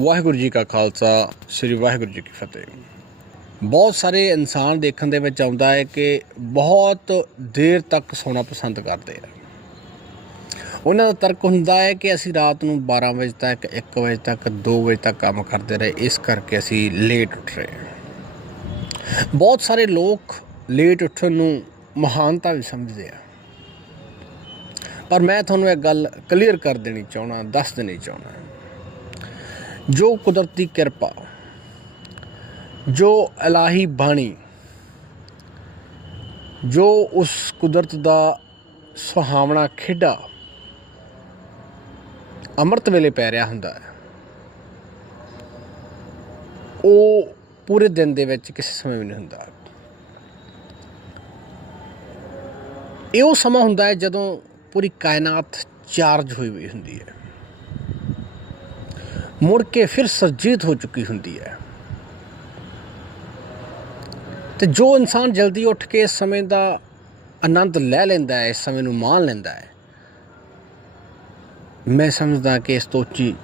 ਵਾਹਿਗੁਰੂ ਜੀ ਕਾ ਖਾਲਸਾ, ਸ੍ਰੀ ਵਾਹਿਗੁਰੂ ਜੀ ਕੀ ਫਤਿਹ। ਬਹੁਤ ਸਾਰੇ ਇਨਸਾਨ ਦੇਖਣ ਦੇ ਵਿੱਚ ਆਉਂਦਾ ਹੈ ਕਿ ਬਹੁਤ ਦੇਰ ਤੱਕ ਸੌਣਾ ਪਸੰਦ ਕਰਦੇ ਆ। ਉਹਨਾਂ ਦਾ ਤਰਕ ਹੁੰਦਾ ਹੈ ਕਿ ਅਸੀਂ ਰਾਤ ਨੂੰ 12 ਵਜੇ ਤੱਕ 1 ਵਜੇ ਤੱਕ 2 ਵਜੇ ਤੱਕ ਕੰਮ ਕਰਦੇ ਰਹੇ, ਇਸ ਕਰਕੇ ਅਸੀਂ ਲੇਟ ਉੱਠ ਰਹੇ ਹਾਂ। ਬਹੁਤ ਸਾਰੇ ਲੋਕ ਲੇਟ ਉੱਠਣ ਨੂੰ ਮਹਾਨਤਾ ਵੀ ਸਮਝਦੇ ਆ। ਪਰ ਮੈਂ ਤੁਹਾਨੂੰ ਇਹ ਗੱਲ ਕਲੀਅਰ ਕਰ ਦੇਣੀ ਚਾਹਣਾ ਦੱਸ ਦੇਣੀ ਚਾਹਣਾ ਜੋ ਕੁਦਰਤੀ ਕਿਰਪਾ, ਜੋ ਇਲਾਹੀ ਬਾਣੀ, ਜੋ ਉਸ ਕੁਦਰਤ ਦਾ ਸੁਹਾਵਣਾ ਖੇਡਾ ਅੰਮ੍ਰਿਤ ਵੇਲੇ ਪੈ ਰਿਹਾ ਹੁੰਦਾ ਹੈ, ਉਹ ਪੂਰੇ ਦਿਨ ਦੇ ਵਿੱਚ ਕਿਸੇ ਸਮੇਂ ਵੀ ਨਹੀਂ ਹੁੰਦਾ। ਇਹ ਉਹ ਸਮਾਂ ਹੁੰਦਾ ਹੈ ਜਦੋਂ ਪੂਰੀ ਕਾਇਨਾਤ ਚਾਰਜ ਹੋਈ ਹੋਈ ਹੁੰਦੀ ਹੈ। ਮੁੜ ਕੇ ਫਿਰ ਸਰਜੀਤ ਹੋ ਚੁੱਕੀ ਹੁੰਦੀ ਹੈ। ਤੇ ਜੋ ਇਨਸਾਨ ਜਲਦੀ ਉੱਠ ਕੇ ਇਸ ਸਮੇਂ ਦਾ ਆਨੰਦ ਲੈ ਲੈਂਦਾ ਹੈ, ਇਸ ਸਮੇਂ ਨੂੰ ਮਾਣ ਲੈਂਦਾ ਹੈ, ਮੈਂ ਸਮਝਦਾ ਕਿ ਇਸ ਤੋਂ ਉੱਚੀ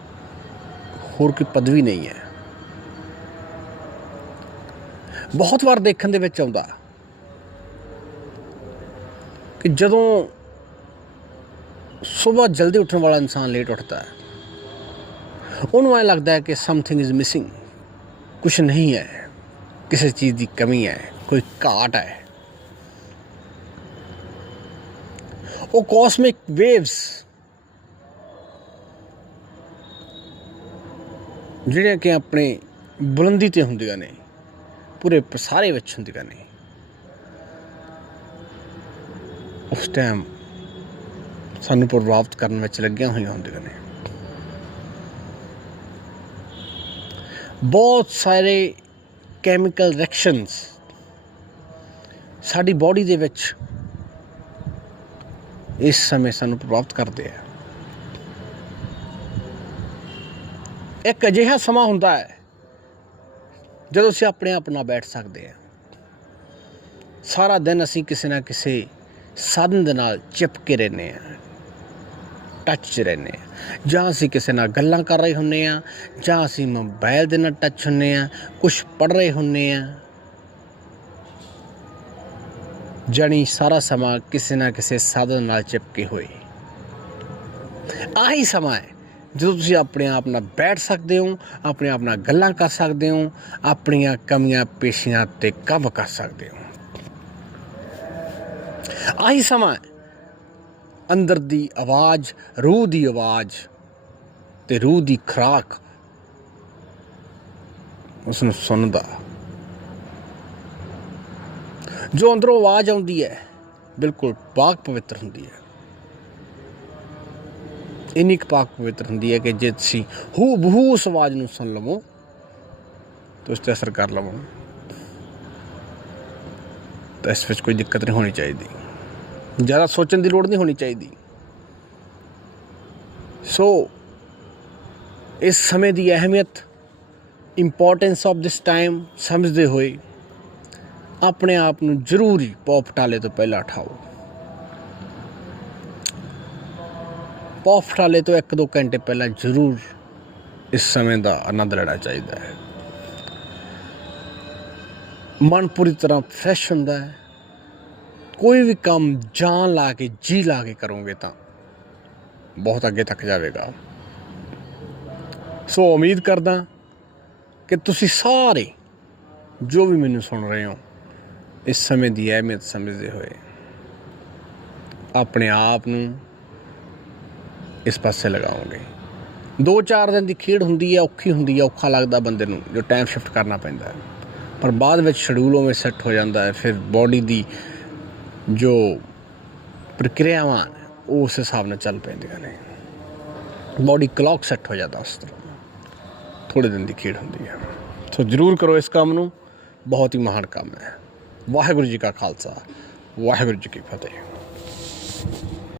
ਹੋਰ ਕੋਈ ਪਦਵੀ ਨਹੀਂ ਹੈ। ਬਹੁਤ ਵਾਰ ਦੇਖਣ ਦੇ ਵਿੱਚ ਆਉਂਦਾ ਕਿ ਜਦੋਂ ਸਵੇਰ ਜਲਦੀ ਉੱਠਣ ਵਾਲਾ ਇਨਸਾਨ ਲੇਟ ਉੱਠਦਾ ਹੈ ਉਹਨੂੰ ਐ ਲੱਗਦਾ ਹੈ ਕਿ ਸਮਥਿੰਗ ਇਜ਼ ਮਿਸਿੰਗ ਕੁਝ ਨਹੀਂ ਹੈ ਕਿਸੇ ਚੀਜ਼ ਦੀ ਕਮੀ ਹੈ ਕੋਈ ਘਾਟ ਹੈ ਉਹ ਕਾਸਮਿਕ ਵੇਵਸ ਜਿਹੜੀਆਂ ਕਿ ਆਪਣੇ ਬੁਲੰਦੀ ਤੇ ਹੁੰਦੀਆਂ ਨੇ, ਪੂਰੇ ਪਸਾਰੇ ਵਿੱਚ ਹੁੰਦੀਆਂ ਨੇ। ਉਸ ਟਾਈਮ ਸਾਨੂੰ ਪ੍ਰਭਾਵਿਤ ਕਰਨ ਵਿੱਚ ਲੱਗੀਆਂ ਹੋਈਆਂ ਹੁੰਦੀਆਂ ਨੇ। ਬਹੁਤ ਸਾਰੇ ਕੈਮੀਕਲ ਰਿਐਕਸ਼ਨਸ ਸਾਡੀ ਬਾਡੀ ਦੇ ਵਿੱਚ ਇਸ ਸਮੇਂ ਸਾਨੂੰ ਪ੍ਰਭਾਵਿਤ ਕਰਦੇ ਆ। ਇੱਕ ਅਜਿਹਾ ਸਮਾਂ ਹੁੰਦਾ ਹੈ ਜਦੋਂ ਅਸੀਂ ਆਪਣੇ ਆਪ ਨਾਲ ਬੈਠ ਸਕਦੇ ਹਾਂ। ਸਾਰਾ ਦਿਨ ਅਸੀਂ ਕਿਸੇ ਨਾ ਕਿਸੇ ਸਾਧਨ ਦੇ ਨਾਲ ਚਿਪਕੇ ਰਹਿੰਦੇ ਹਾਂ। ਟੱਚ 'ਚ ਰਹਿੰਦੇ ਹਾਂ ਜਾਂ ਅਸੀਂ ਕਿਸੇ ਨਾਲ ਗੱਲਾਂ ਕਰ ਰਹੇ ਹੁੰਨੇ ਆ, ਜਾਂ ਅਸੀਂ ਮੋਬਾਈਲ ਦੇ ਨਾਲ ਟੱਚ ਹੁੰਨੇ ਆ ਕੁਝ ਪੜ ਰਹੇ ਹੁੰਨੇ ਆ। ਜਾਣੀ ਸਾਰਾ ਸਮਾਂ ਕਿਸੇ ਨਾ ਕਿਸੇ ਸਾਧਨ ਨਾਲ ਚਿਪਕੇ ਹੋਏ। ਆਹੀ ਸਮਾਂ ਹੈ, ਜਦੋਂ ਤੁਸੀਂ ਆਪਣੇ ਆਪ ਨਾਲ ਬੈਠ ਸਕਦੇ ਹੋ, ਆਪਣੇ ਆਪ ਨਾਲ ਗੱਲਾਂ ਕਰ ਸਕਦੇ ਹੋ, ਆਪਣੀਆਂ ਕਮੀਆਂ, ਪੇਸ਼ੀਆਂ ਤੇ ਕਾਬੂ ਕਰ ਸਕਦੇ ਹੋ। ਆਹੀ ਸਮਾਂ ਅੰਦਰ ਦੀ ਆਵਾਜ਼, ਰੂਹ ਦੀ ਆਵਾਜ਼ ਤੇ ਰੂਹ ਦੀ ਖਰਾਕ ਉਸ ਨੂੰ ਸੁਣਦਾ। ਜੋ ਅੰਦਰੋਂ ਆਵਾਜ਼ ਆਉਂਦੀ ਹੈ, ਬਿਲਕੁਲ ਪਾਕ ਪਵਿੱਤਰ ਹੁੰਦੀ ਹੈ। ਇੰਨੀ ਕੁ ਪਾਕ ਪਵਿੱਤਰ ਹੁੰਦੀ ਹੈ ਕਿ ਜੇ ਤੁਸੀਂ ਹੂ ਬਹੂ ਉਸ ਆਵਾਜ਼ ਨੂੰ ਸੁਣ ਲਵੋ, ਤਾਂ ਉਸ ਤੇ ਅਸਰ ਕਰ ਲਵੋ। ਤਾਂ ਇਸ ਵਿੱਚ ਕੋਈ ਦਿੱਕਤ ਨਹੀਂ ਹੋਣੀ ਚਾਹੀਦੀ। ਜ਼ਿਆਦਾ ਸੋਚਣ ਦੀ ਲੋੜ ਨਹੀਂ ਹੋਣੀ ਚਾਹੀਦੀ। ਸੋ ਇਸ ਸਮੇਂ ਦੀ ਅਹਿਮੀਅਤ ਇੰਪੋਰਟੈਂਸ ਆਫ ਦਿਸ ਟਾਈਮ ਸਮਝਦੇ ਹੋਏ ਆਪਣੇ ਆਪ ਨੂੰ ਜ਼ਰੂਰੀ ਪੌਪਟਾਲੇ ਤੋਂ ਪਹਿਲਾਂ ਉਠਾਓ। ਪੌਪਟਾਲੇ ਤੋਂ 1-2 ਘੰਟੇ ਪਹਿਲਾਂ ਜ਼ਰੂਰ ਇਸ ਸਮੇਂ ਦਾ ਆਨੰਦ ਲੈਣਾ ਚਾਹੀਦਾ ਹੈ। ਮਨ ਪੂਰੀ ਤਰ੍ਹਾਂ ਫਰੈਸ਼ ਹੁੰਦਾ ਹੈ। ਕੋਈ ਵੀ ਕੰਮ ਜਾਨ ਲਾ ਕੇ, ਜੀ ਲਾ ਕੇ ਕਰੋਗੇ ਤਾਂ ਬਹੁਤ ਅੱਗੇ ਤੱਕ ਜਾਵੇਗਾ। ਸੋ ਉਮੀਦ ਕਰਦਾ ਕਿ ਤੁਸੀਂ ਸਾਰੇ ਜੋ ਵੀ ਮੈਨੂੰ ਸੁਣ ਰਹੇ ਹੋ, ਇਸ ਸਮੇਂ ਦੀ ਅਹਿਮੀਅਤ ਸਮਝਦੇ ਹੋਏ ਆਪਣੇ ਆਪ ਨੂੰ ਇਸ ਪਾਸੇ ਲਗਾਓਗੇ। 2-4 ਦਿਨ ਦੀ ਖੇਡ ਹੁੰਦੀ ਹੈ, ਔਖੀ ਹੁੰਦੀ ਹੈ, ਔਖਾ ਲੱਗਦਾ ਬੰਦੇ ਨੂੰ, ਜੋ ਟਾਈਮ ਸ਼ਿਫਟ ਕਰਨਾ ਪੈਂਦਾ ਹੈ। ਪਰ ਬਾਅਦ ਵਿੱਚ ਸ਼ਡਿਊਲ ਉਵੇਂ ਸੈੱਟ ਹੋ ਜਾਂਦਾ ਹੈ, ਫਿਰ ਬਾਡੀ ਦੀ ਜੋ ਪ੍ਰਕਿਰਿਆਵਾਂ ਉਹ ਉਸ ਹਿਸਾਬ ਨਾਲ ਚੱਲ ਪੈਂਦੀਆਂ ਨੇ। ਬਾਡੀ ਕਲੌਕ ਸੈੱਟ ਹੋ ਜਾਂਦਾ ਉਸ ਤਰ੍ਹਾਂ। ਥੋੜੇ ਦਿਨ ਦੀ ਖੇਡ ਹੁੰਦੀ ਹੈ। ਸੋ ਜ਼ਰੂਰ ਕਰੋ ਇਸ ਕੰਮ ਨੂੰ। ਬਹੁਤ ਹੀ ਮਹਾਨ ਕੰਮ ਹੈ। ਵਾਹਿਗੁਰੂ ਜੀ ਕਾ ਖਾਲਸਾ। ਵਾਹਿਗੁਰੂ ਜੀ ਕੀ ਫਤਿਹ।